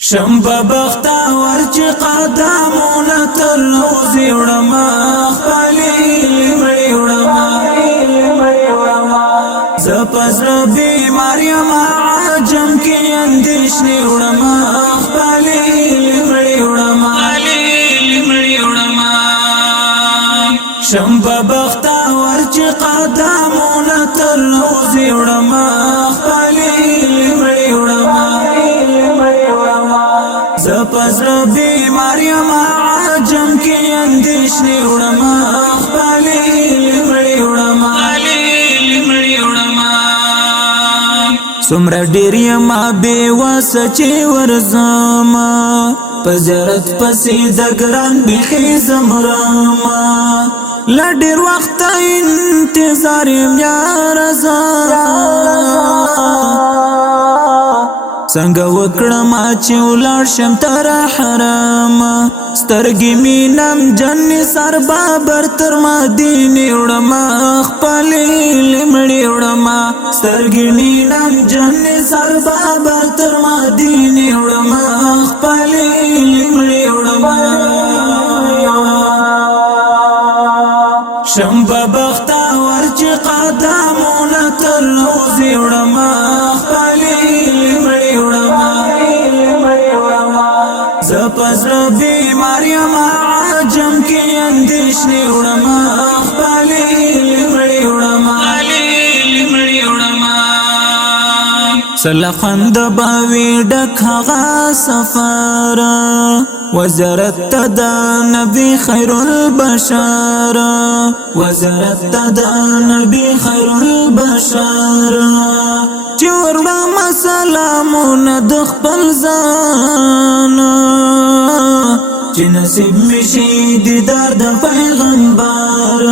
شم ببختا ورچ قدامونا تر روزی وڑما خپلی مڑی وڑما زپزر بیماریم عجم کی اندیشنی وڑما خپلی مڑی وڑما شم ببختا ورچ قدامونا تر روزی وڑما خپلی مڑی وڑما زپزر بیماریم عجم کی اندیشنی وڑما خپلی مڑی وڑما سمر ډیر ما بے واسچې ورزما پزرت پسې د ګران بخي زمرما لډیر وخت انتظار یا رضا څنګه وکړم چې ولار شم تر حرام سترګې مینم جنې سر بابر تر مدینه وړم خپل لمړې وړم سترګې مینم جنې سر بابر تر مدینه وړم خپل لمړې وړم شم ببختا ورچ قدامونه تر روزي وړم خپل زپزر بیماریم عجم کی اندیشنی وڑما خپلی مڑی وڑما سلخند باوی ڈک غا سفر وزرت تدا نبی خیر البشر وزرت تدا نبی خیر البشر چورم سلامون د خپل ځان چې نصیب مشي دیدار د پیغمبر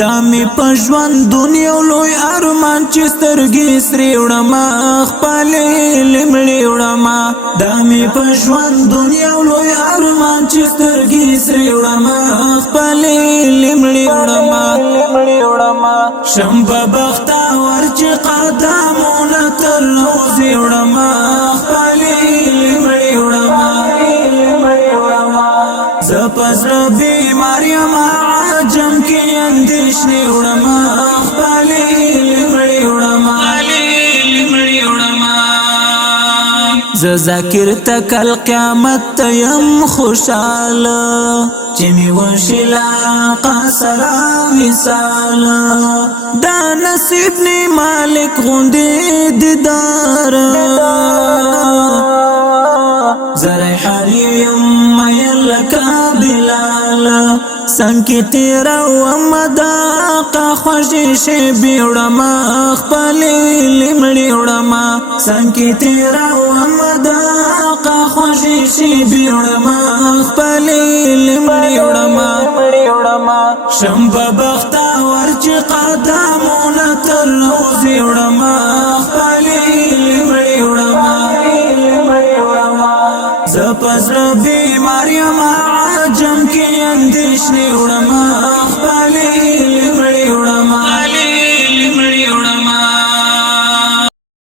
دامي پښوند دنیا لوی ارمان چې سترګې سري وړم خپل لمړې وړم دامي پښوند دنیا لوی ارمان چې سترګې سري وړم خپل لمړې وړم شم ببختا ورچ قدامونه تر روزي وړم خپل لمړې وړم زپزر بیماریم عجم کی اندیشنی وڑم خپلی مڑی وڑم ذکر تکل قیامت تیم خوشحال چمی وشلا قاسرا وصال دا نصیب نی مالک غندی دیدار زرعی حریم میلکا بلال سنکی تیرا ومداقا خوشش بیوڑما خپلی لمڑی وڑما سنکی تیرا ومداقا خوشش بیوڑما خپلی لمڑی وڑما شم ببختا ورچ قدامونا تر روزی وڑما خپلی لمڑی وڑما زپزر بیماریم عجم کی اندیشنی وڑم خپلی مڑی وڑم